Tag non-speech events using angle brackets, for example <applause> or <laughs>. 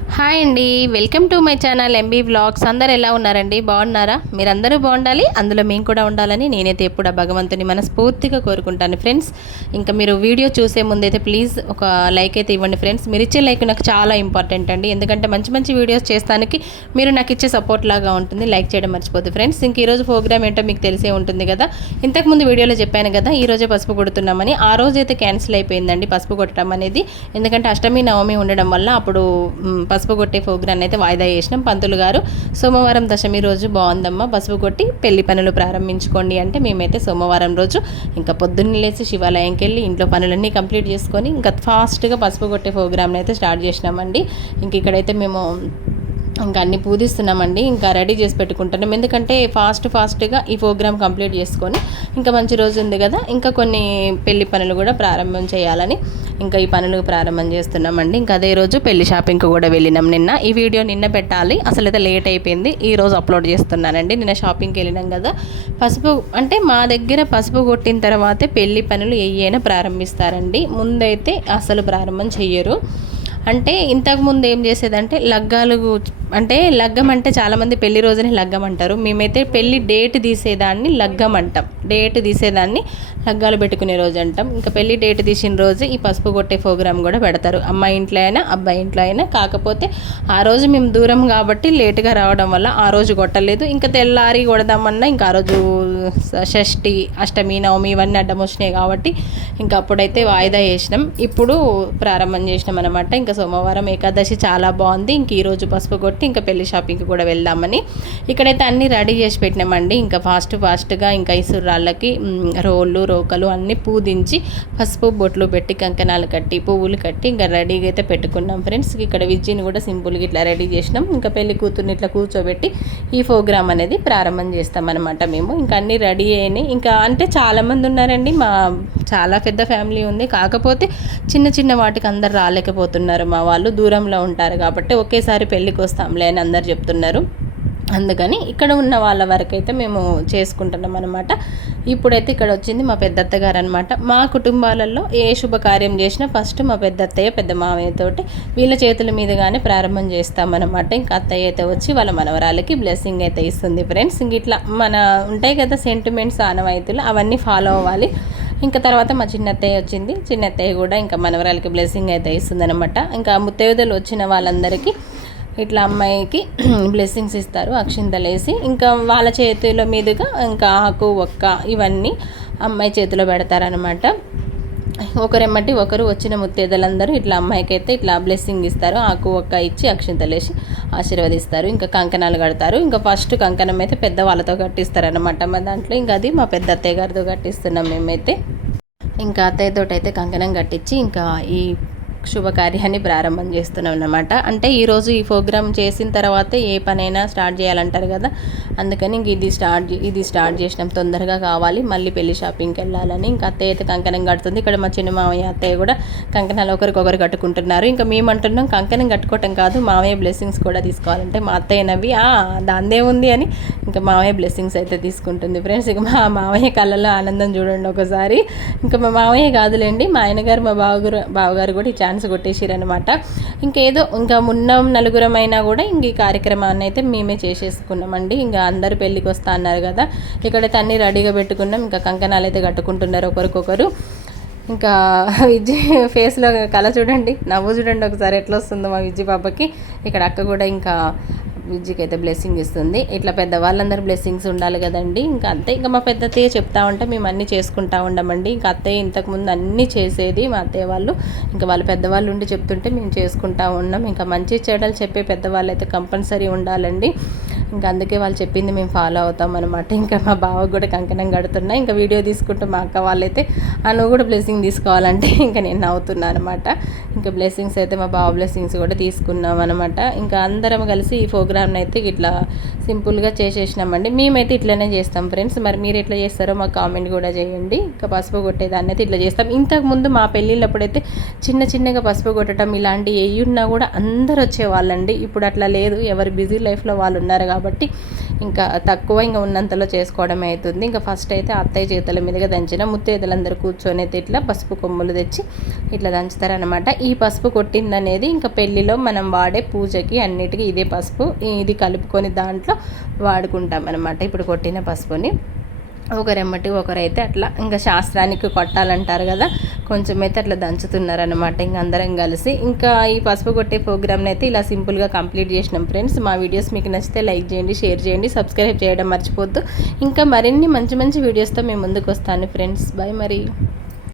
Hi అండి welcome to my channel MB vlogs అందరు ఎలా ఉన్నారండి? బాగున్నారా? మీరందరూ బాగుండాలి? అందులో మేము కూడా ఉండాలని నేనైతే ఎప్పుడు ఆ భగవంతుని మనస్ఫూర్తిగా కోరుకుంటాను ఫ్రెండ్స్. ఇంకా మీరు వీడియో చూసే ముందైతే ప్లీజ్ ఒక లైక్ అయితే ఇవ్వండి ఫ్రెండ్స్. మీరు ఇచ్చే లైక్ నాకు చాలా ఇంపార్టెంట్ అండి. ఎందుకంటే మంచి మంచి వీడియోస్ చేస్తానికి మీరు నాకు ఇచ్చే సపోర్ట్ లాగా ఉంటుంది. లైక్ చేయడం మర్చిపోద్దు ఫ్రెండ్స్. ఇంక ఈరోజు ప్రోగ్రామ్ ఏంటో మీకు తెలిసే ఉంటుంది కదా. ఇంతకుముందు వీడియోలో చెప్పాను కదా ఈరోజే పసుపు కొడుతున్నామని. ఆ రోజు అయితే క్యాన్సిల్ అయిపోయిందండి పసుపు కొట్టడం అనేది. ఎందుకంటే అష్టమి నవమి ఉండడం వల్ల అప్పుడు పసుపు కొట్టే ప్రోగ్రాన్ని అయితే వాయిదా చేసినాం పంతులు గారు సోమవారం దశమి రోజు బాగుందమ్మా పసుపు కొట్టి పెళ్ళి పనులు ప్రారంభించుకోండి అంటే మేమైతే సోమవారం రోజు ఇంకా పొద్దున్న లేచి శివాలయంకి వెళ్ళి ఇంట్లో పనులన్నీ కంప్లీట్ చేసుకొని ఇంకా ఫాస్ట్గా పసుపు కొట్టే ప్రోగ్రామ్ని అయితే స్టార్ట్ చేసినామండి. ఇంక ఇక్కడైతే మేము ఇంకా అన్ని పూజిస్తున్నామండి. ఇంకా రెడీ చేసి పెట్టుకుంటున్నాం. ఎందుకంటే ఫాస్ట్ ఫాస్ట్గా ఈ ప్రోగ్రామ్ కంప్లీట్ చేసుకొని ఇంకా మంచి రోజు ఉంది కదా. ఇంకా కొన్ని పెళ్ళి పనులు కూడా ప్రారంభం చేయాలని ఇంకా ఈ పనులు ప్రారంభం చేస్తున్నామండి. ఇంకా అదే రోజు పెళ్ళి షాపింగ్కి కూడా వెళ్ళినాం నిన్న. ఈ వీడియో నిన్న పెట్టాలి. అసలు అయితే లేట్ అయిపోయింది. ఈ రోజు అప్లోడ్ చేస్తున్నానండి. నిన్న షాపింగ్కి వెళ్ళినాం కదా. పసుపు అంటే మా దగ్గర పసుపు కొట్టిన తర్వాతే పెళ్ళి పనులు ఏయైనా ప్రారంభిస్తారండి. ముందైతే అసలు ప్రారంభం చెయ్యరు. అంటే ఇంతకుముందు ఏం చేసేదంటే లగ్గాలు అంటే లగ్గం అంటే చాలామంది పెళ్ళి రోజునే లగ్గం అంటారు. మేమైతే పెళ్ళి డేట్ తీసేదాన్ని లగ్గం అంటాం. డేట్ తీసేదాన్ని లగ్గాలు పెట్టుకునే రోజు అంటాం. ఇంకా పెళ్ళి డేట్ తీసిన రోజు ఈ పసుపు కొట్టే ప్రోగ్రామ్ కూడా పెడతారు. అమ్మాయి ఇంట్లో అయినా అబ్బాయి ఇంట్లో అయినా కాకపోతే ఆ రోజు మేము దూరం కాబట్టి లేటుగా రావడం వల్ల ఆ రోజు కొట్టలేదు. ఇంకా తెల్లారి కొడదామన్నా ఇంకా ఆ రోజు షష్ఠి అష్టమి నవమి ఇవన్నీ అడ్డం వచ్చినాయి కాబట్టి ఇంకా అప్పుడైతే వాయిదా వేసినాం. ఇప్పుడు ప్రారంభం చేసినాం అనమాట ఇంకా సోమవారం ఏకాదశి చాలా బాగుంది. ఇంక ఈరోజు పసుపు కొట్టి ఇంకా పెళ్ళి షాపింగ్కి కూడా వెళ్దామని. ఇక్కడైతే అన్నీ రెడీ చేసి పెట్టినామండి. ఇంకా ఫాస్ట్ ఫాస్ట్గా ఇంకా ఇసురాళ్ళకి రోళ్ళు రోకలు అన్నీ పూదించి పసుపు బొట్లు పెట్టి కంకణాలు కట్టి పువ్వులు కట్టి ఇంకా రెడీగా అయితే పెట్టుకున్నాం ఫ్రెండ్స్. ఇక్కడ విజ్జిని కూడా సింపుల్గా ఇట్లా రెడీ చేసినాం. ఇంకా పెళ్ళి కూతుర్ని ఇట్లా కూర్చోబెట్టి ఈ ప్రోగ్రామ్ అనేది ప్రారంభం చేస్తాం మేము. ఇంకా అన్నీ రెడీ అయినాయి. ఇంకా అంటే చాలామంది ఉన్నారండి. మా చాలా పెద్ద ఫ్యామిలీ ఉంది. కాకపోతే చిన్న చిన్న వాటికి అందరు రాలేకపోతున్నారు. మా వాళ్ళు దూరంలో ఉంటారు కాబట్టి ఒకేసారి పెళ్ళికి వస్తాంలే అని అందరు చెప్తున్నారు. అందుకని ఇక్కడ ఉన్న వాళ్ళ వరకు అయితే మేము చేసుకుంటున్నాం అనమాట ఇప్పుడైతే ఇక్కడ వచ్చింది మా పెద్దత్త గారు అనమాట మా కుటుంబాలలో ఏ శుభకార్యం చేసినా ఫస్ట్ మా పెద్దత్తయ్య పెద్ద మామయ్యతోటి వీళ్ళ చేతుల మీదుగానే ప్రారంభం చేస్తామన్నమాట ఇంకా అత్తయ్య అయితే వచ్చి వాళ్ళ మనవరాలకి బ్లెస్సింగ్ అయితే ఇస్తుంది. ఫ్రెండ్స్ ఇంక ఇట్లా మన ఉంటాయి కదా సెంటిమెంట్స్ ఆనవాయితీలు అవన్నీ ఫాలో అవ్వాలి. ఇంకా తర్వాత మా చిన్నత్తయ్య వచ్చింది. చిన్నత్తయ్య కూడా ఇంకా మనవరాలకి బ్లెస్సింగ్ అయితే ఇస్తుందనమాట ఇంకా ముత్తైదులు వచ్చిన వాళ్ళందరికీ ఇట్లా అమ్మాయికి <clears throat> బ్లెస్సింగ్స్ ఇస్తారు అక్షింతలేసి ఇంకా వాళ్ళ చేతుల మీదుగా ఇంకా ఆకు ఒక్క ఇవన్నీ అమ్మాయి చేతిలో పెడతారనమాట ఒకరెమ్మటి ఒకరు వచ్చిన ముత్తేదలందరూ ఇట్లా అమ్మాయికి అయితే ఇట్లా బ్లెస్సింగ్ ఇస్తారు ఆకు ఒక్క ఇచ్చి అక్షింతలు ఆశీర్వదిస్తారు ఇంకా కంకణాలు కడతారు. ఇంకా ఫస్ట్ కంకణం అయితే పెద్ద వాళ్ళతో కట్టిస్తారనమాట మా దాంట్లో ఇంకా అది మా పెద్ద అత్తయ్య గారితో కట్టిస్తున్నాం మేమైతే. ఇంకా అత్తయ్యతో అయితే కంకణం కట్టించి ఇంకా ఈ శుభకార్యాన్ని ప్రారంభం చేస్తున్నాం అనమాట అంటే ఈరోజు ఈ ప్రోగ్రామ్ చేసిన తర్వాత ఏ పనైనా స్టార్ట్ చేయాలంటారు కదా. అందుకని ఇంక ఇది స్టార్ట్ ఇది స్టార్ట్ చేసినాం. తొందరగా కావాలి. మళ్ళీ పెళ్ళి షాపింగ్కి వెళ్ళాలని ఇంకా అత్తయ్య అయితే కంకణం కడుతుంది. ఇక్కడ మా చిన్న మామయ్య అత్తయ్య కూడా కంకణాలు ఒకరికొకరు కట్టుకుంటున్నారు. ఇంకా మేము అంటున్నాం కంకణం కట్టుకోవటం కాదు మామయ్య బ్లెస్సింగ్స్ కూడా తీసుకోవాలంటే మా అత్తయ్య నవ్వి దాందే ఉంది అని ఇంకా మామయ్య బ్లెస్సింగ్స్ అయితే తీసుకుంటుంది. ఫ్రెండ్స్ ఇక మా మామయ్య కళ్ళల్లో ఆనందం చూడండి ఒకసారి. ఇంకా మా మామయ్య కాదులేండి మా ఆయనగారు మా బావగారు బావగారు కూడా ఈ ఛాన్స్ కొట్టేసారనమాట ఇంకేదో ఇంకా మున్నం అయినా కూడా ఇంక ఈ కార్యక్రమాన్ని అయితే మేమే చేసేసుకున్నామండి. ఇంకా అందరు పెళ్ళికి వస్తా అన్నారు కదా ఇక్కడైతే అన్నీ రెడీగా పెట్టుకున్నాం ఇంకా కంకణాలు అయితే కట్టుకుంటున్నారు ఒకరికొకరు. ఇంకా విజ్జి ఫేస్లో కళ చూడండి నవ్వు చూడండి ఒకసారి ఎట్లా వస్తుందో మా విజ్జి పాపకి. ఇక్కడ అక్క కూడా ఇంకా విజ్జికి అయితే బ్లెస్సింగ్ ఇస్తుంది. ఇట్లా పెద్దవాళ్ళందరూ బ్లెస్సింగ్స్ ఉండాలి కదండి. ఇంకా అంతే. ఇంకా మా పెద్ద అత్తయ్య చెప్తా ఉంటే మేము అన్నీ చేసుకుంటా ఉండమండి. ఇంకా అత్తయ్య ఇంతకుముందు అన్నీ చేసేది మా అత్తయ్య వాళ్ళు. ఇంకా వాళ్ళు పెద్దవాళ్ళు ఉండి చెప్తుంటే మేము చేసుకుంటా ఉన్నాం. ఇంకా మంచి చెడలు చెప్పే పెద్దవాళ్ళు అయితే కంపల్సరీ ఉండాలండి. ఇంకా అందుకే వాళ్ళు చెప్పింది మేము ఫాలో అవుతాం అనమాట ఇంకా మా బావకు కూడా కంకణం కడుతున్నా. ఇంకా వీడియో తీసుకుంటూ మా అక్క వాళ్ళైతే ఆ నువ్వు కూడా బ్లెస్సింగ్ తీసుకోవాలంటే <laughs> ఇంకా నేను నవ్వుతున్నాను అనమాట ఇంకా బ్లెస్సింగ్స్ అయితే మా బావ బ్లెస్సింగ్స్ కూడా తీసుకున్నాం అనమాట ఇంకా అందరం కలిసి ఈ ప్రోగ్రామ్ని అయితే ఇట్లా సింపుల్గా చేసేసినామండి. మేమైతే ఇట్లనే చేస్తాం ఫ్రెండ్స్. మరి మీరు ఎట్లా చేస్తారో మాకు కామెంట్ కూడా చేయండి. ఇంకా పసుపు కొట్టేదాన్ని అయితే ఇట్లా చేస్తాం. ఇంతకు ముందు మా పెళ్ళిళ్ళప్పుడైతే చిన్న చిన్నగా పసుపు కొట్టడం ఇలాంటి ఏ ఉన్నా కూడా అందరు వచ్చేవాళ్ళండి. ఇప్పుడు అట్లా లేదు. ఎవరి బిజీ లైఫ్లో వాళ్ళు ఉన్నారు కాబట్టి ఇంకా తక్కువ ఇంకా ఉన్నంతలో చేసుకోవడమే అవుతుంది. ఇంకా ఫస్ట్ అయితే అత్తయ్య చేతుల మీదుగా దంచిన ముత్తేదలందరూ కూర్చొని అయితే ఇట్లా పసుపు కొమ్ములు తెచ్చి ఇట్లా దంచుతారనమాట ఈ పసుపు కొట్టిందనేది ఇంకా పెళ్ళిలో మనం వాడే పూజకి అన్నిటికీ ఇదే పసుపు. ఇది కలుపుకొని దాంట్లో వాడుకుంటాం అనమాట ఇప్పుడు కొట్టిన పసుపుని. ఒకరెమ్మటి ఒకరైతే అట్లా ఇంకా శాస్త్రానికి కొట్టాలంటారు కదా. కొంచెం అయితే అట్లా దంచుతున్నారనమాట ఇంక అందరం కలిసి. ఇంకా ఈ పసుపు కొట్టే ప్రోగ్రామ్ని అయితే ఇలా సింపుల్గా కంప్లీట్ చేసినాం ఫ్రెండ్స్. మా వీడియోస్ మీకు నచ్చితే లైక్ చేయండి షేర్ చేయండి సబ్స్క్రైబ్ చేయడం మర్చిపోద్దు. ఇంకా మరిన్ని మంచి మంచి వీడియోస్తో మేము ముందుకు వస్తాను ఫ్రెండ్స్. బాయ్ మరి.